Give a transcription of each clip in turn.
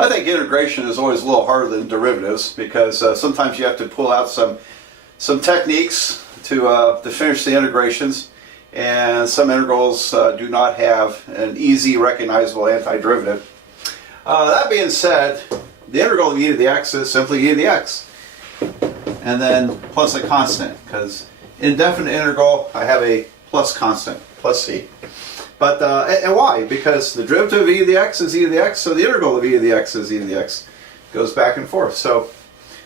I think integration is always a little harder than derivatives because sometimes you have to pull out some techniques to finish the integrations, and some integrals do not have an easy recognizable antiderivative. That being said, the integral of e to the x is simply e to the x, and then plus a constant, because indefinite integral I have a plus constant, plus c. But, and why? Because the derivative of e to the x is e to the x, so the integral of e to the x is e to the x. Goes back and forth. So,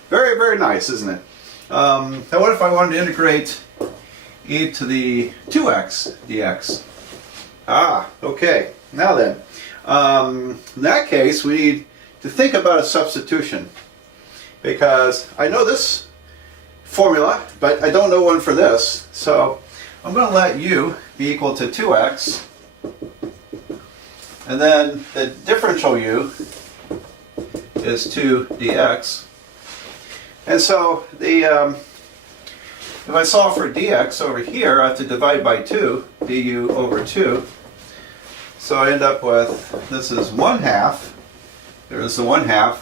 very, very nice, isn't it? Now what if I wanted to integrate e to the 2x dx? Okay. Now then, in that case, we need to think about a substitution. Because I know this formula, but I don't know one for this. So, I'm going to let u be equal to 2x. And then the differential u is 2 dx. And so if I solve for dx over here, I have to divide by 2, du over 2. So I end up with, this is 1/2, there's the 1/2,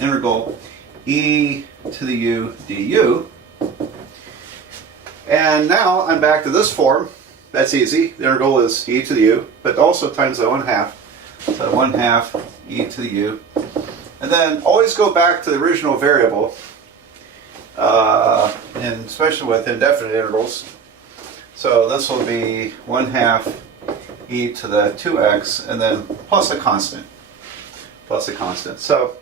integral e to the u du. And now I'm back to this form. That's easy. The integral is e to the u, but also times the 1/2. So 1/2 e to the u. And then always go back to the original variable, and especially with indefinite integrals. So this will be 1/2 e to the 2x, and then plus a constant. Plus a constant. So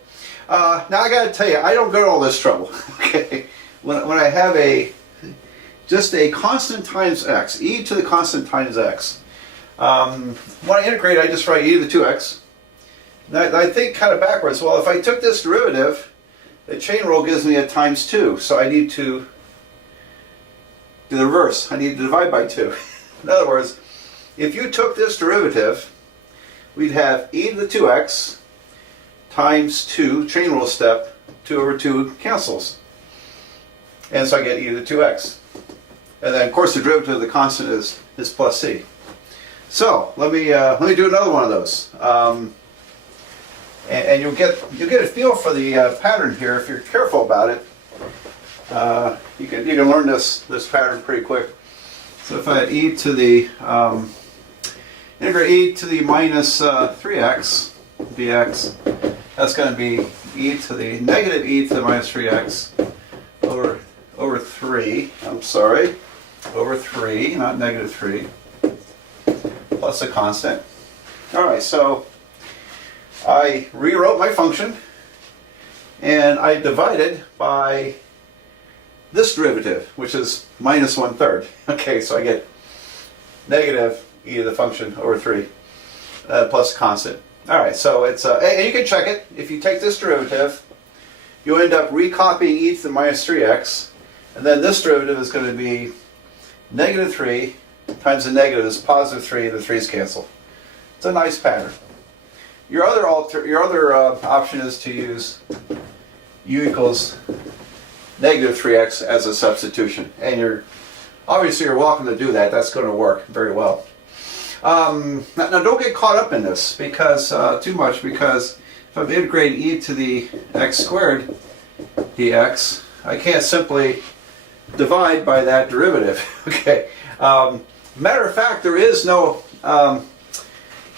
now I got to tell you, I don't go to all this trouble. Okay, when I have just a constant times x, e to the constant times x. When I integrate, I just write e to the 2x. And I think kind of backwards. Well, if I took this derivative, the chain rule gives me a times 2, so I need to do the reverse. I need to divide by 2. In other words, if you took this derivative, we'd have e to the 2x times 2, chain rule step, 2 over 2 cancels. And so I get e to the 2x. And then, of course, the derivative of the constant is plus c. So let me do another one of those, and you'll get a feel for the pattern here if you're careful about it. You can learn this pattern pretty quick. So if I had e to the integrate e to the minus 3x dx, that's going to be e to the negative e to the minus 3x over 3. I'm sorry. Over 3, not negative 3, plus a constant. Alright, so I rewrote my function, and I divided by this derivative, which is minus 1/3. Okay, so I get negative e to the function over 3, plus a constant. Alright, so it's, and you can check it. If you take this derivative, you'll end up recopying e to the minus 3x, and then this derivative is going to be negative 3 times the negative is positive 3, the 3's cancel. It's a nice pattern. Your other option is to use u equals negative 3x as a substitution. And obviously you're welcome to do that. That's going to work very well. Now don't get caught up in this because too much, because if I'm integrating e to the x squared dx, I can't simply divide by that derivative. Okay. Matter of fact, there is no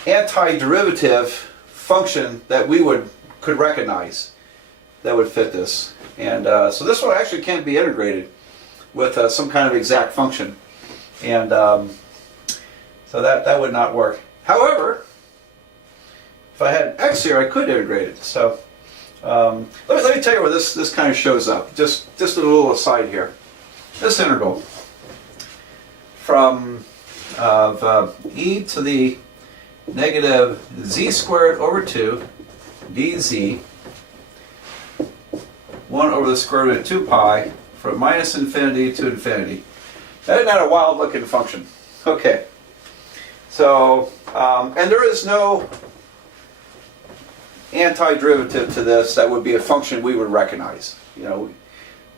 antiderivative function that we could recognize that would fit this, and so this one actually can't be integrated with some kind of exact function, and so that would not work. However, if I had x here, I could integrate it. So let me tell you where this kind of shows up. Just a little aside here. This integral from e to the negative z squared over 2 dz 1 over the square root of 2 pi from minus infinity to infinity. Isn't that a wild looking function? Okay. So, and there is no antiderivative to this that would be a function we would recognize.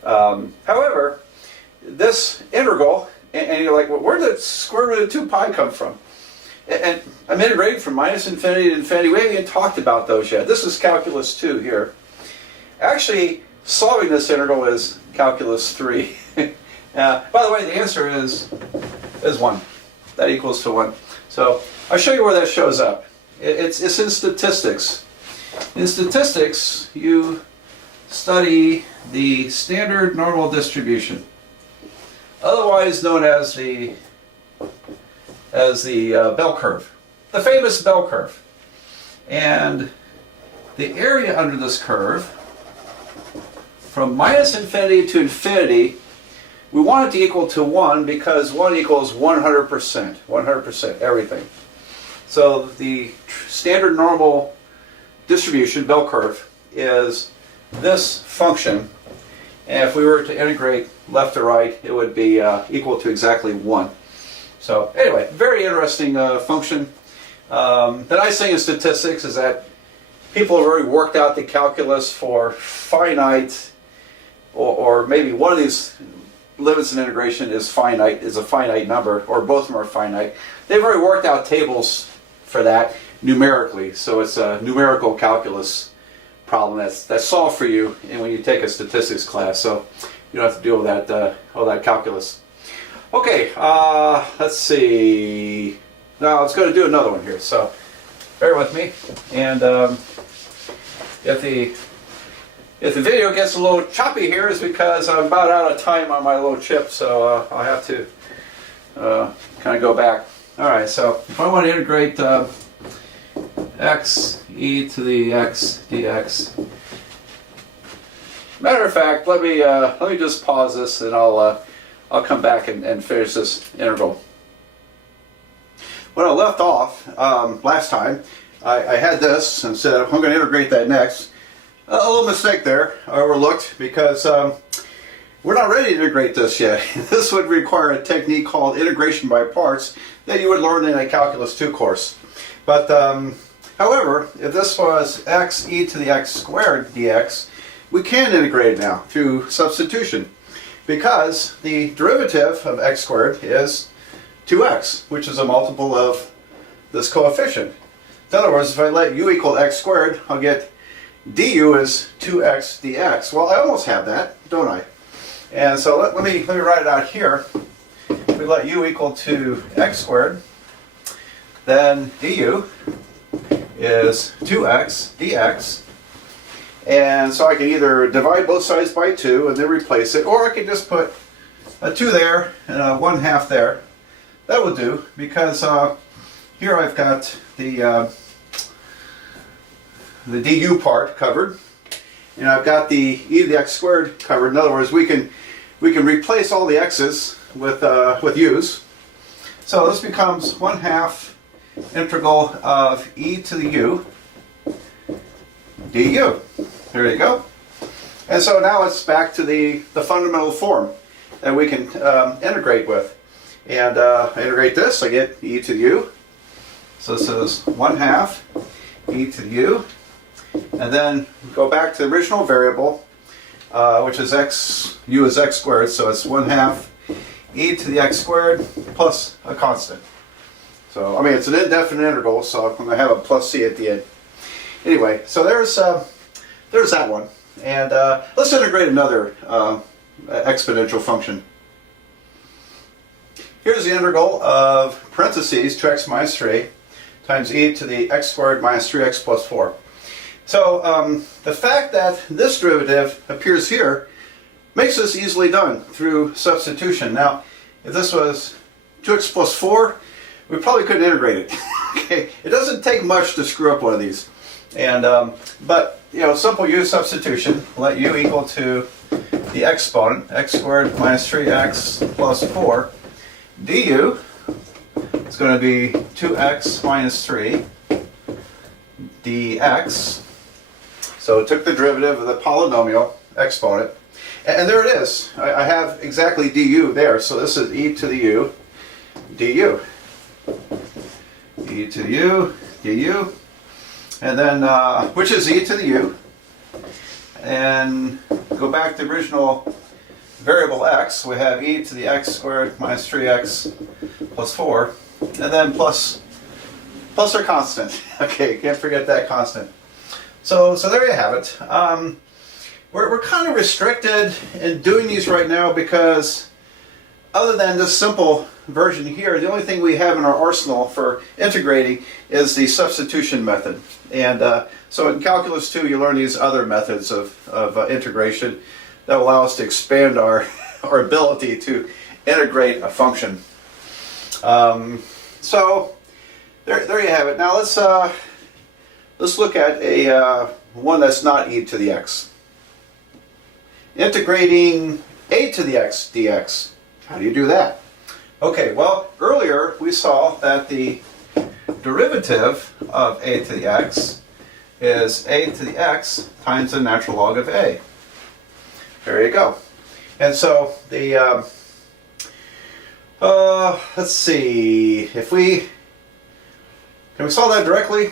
However, this integral, and you're like, well, where did the square root of 2 pi come from? And I'm integrating from minus infinity to infinity. We haven't even talked about those yet. This is calculus 2 here. Actually, solving this integral is calculus 3. By the way, the answer is 1. That equals to 1. So I'll show you where that shows up. It's in statistics. In statistics, you study the standard normal distribution, otherwise known as the bell curve, the famous bell curve. And the area under this curve, from minus infinity to infinity, we want it to equal to 1 because 1 equals 100%, 100%, everything. So the standard normal distribution, bell curve, is this function, and if we were to integrate left to right, it would be equal to exactly 1. So anyway, very interesting function. The nice thing in statistics is that people have already worked out the calculus for finite, or maybe one of these limits in integration is a finite number, or both of them are finite. They've already worked out tables for that numerically, so it's a numerical calculus problem that's solved for you and when you take a statistics class, so you don't have to deal with that all that calculus. Okay, let's see. Now I was going to do another one here, so bear with me. And if the video gets a little choppy here, is because I'm about out of time on my little chip, so I'll have to kind of go back. All right, so if I want to integrate x e to the x dx. Matter of fact, let me just pause this, and I'll come back and finish this integral. When I left off last time, I had this and said I'm going to integrate that next. A little mistake there, I overlooked, because we're not ready to integrate this yet. This would require a technique called integration by parts that you would learn in a Calculus 2 course. But however, if this was x e to the x squared dx, we can integrate it now through substitution, because the derivative of x squared is 2x, which is a multiple of this coefficient. In other words, if I let u equal x squared, I'll get du is 2x dx. Well, I almost have that, don't I? And so let me write it out here. We let u equal to x squared, then du is 2x dx. And so I can either divide both sides by 2 and then replace it, or I can just put a 2 there and a 1/2 there. That will do, because here I've got the du part covered, and I've got the e to the x squared covered. In other words, we can replace all the x's with u's. So this becomes 1/2 integral of e to the u du. There you go. And so now it's back to the fundamental form that we can integrate with. And I integrate this, I get e to the u. So this is 1/2 e to the u. And then go back to the original variable, which is u is x squared, so it's 1/2 e to the x squared plus a constant. So, I mean, it's an indefinite integral, so I'm going to have a plus c at the end. Anyway, so there's that one. And let's integrate another exponential function. Here's the integral of parentheses 2x minus 3 times e to the x squared minus 3x plus 4. So the fact that this derivative appears here makes this easily done through substitution. Now, if this was 2x plus 4, we probably couldn't integrate it. Okay, it doesn't take much to screw up one of these. And but simple u substitution, let u equal to the exponent, x squared minus 3x plus 4 du. It's going to be 2x minus 3 dx. So it took the derivative of the polynomial exponent, and there it is. I have exactly du there. So this is e to the u du. E to the u du. And then, which is e to the u. And go back to the original variable x. We have e to the x squared minus 3x plus 4. And then plus plus our constant. Okay, can't forget that constant. So there you have it. We're kind of restricted in doing these right now because other than this simple version here, the only thing we have in our arsenal for integrating is the substitution method. And so in Calculus 2, you learn these other methods of integration that allow us to expand our ability to integrate a function. So there you have it. Now let's look at a one that's not e to the x. Integrating a to the x dx. How do you do that? Okay, well, earlier we saw that the derivative of a to the x is a to the x times the natural log of a. There you go. And so the let's see if can we solve that directly?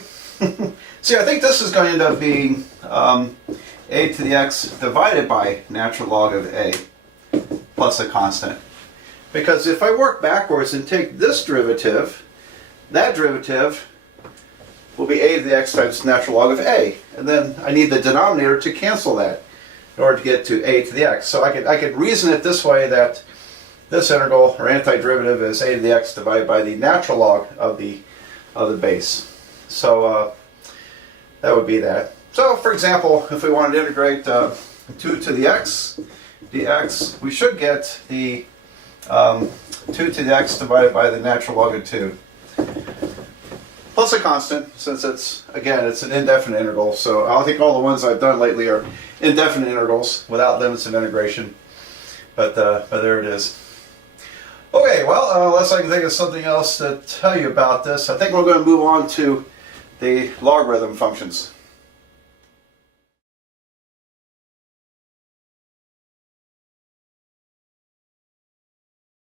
See, I think this is going to end up being a to the x divided by natural log of a plus a constant. Because if I work backwards and take this derivative, that derivative will be a to the x times natural log of a. And then I need the denominator to cancel that in order to get to a to the x. So I could reason it this way, that this integral or antiderivative is a to the x divided by the natural log of the base. So that would be that. So for example, if we wanted to integrate 2 to the x dx, we should get the 2 to the x divided by the natural log of 2 plus a constant, since it's an indefinite integral. So I think all the ones I've done lately are indefinite integrals without limits of integration. But there it is. Okay, well, unless I can think of something else to tell you about this, I think we're going to move on to the logarithm functions.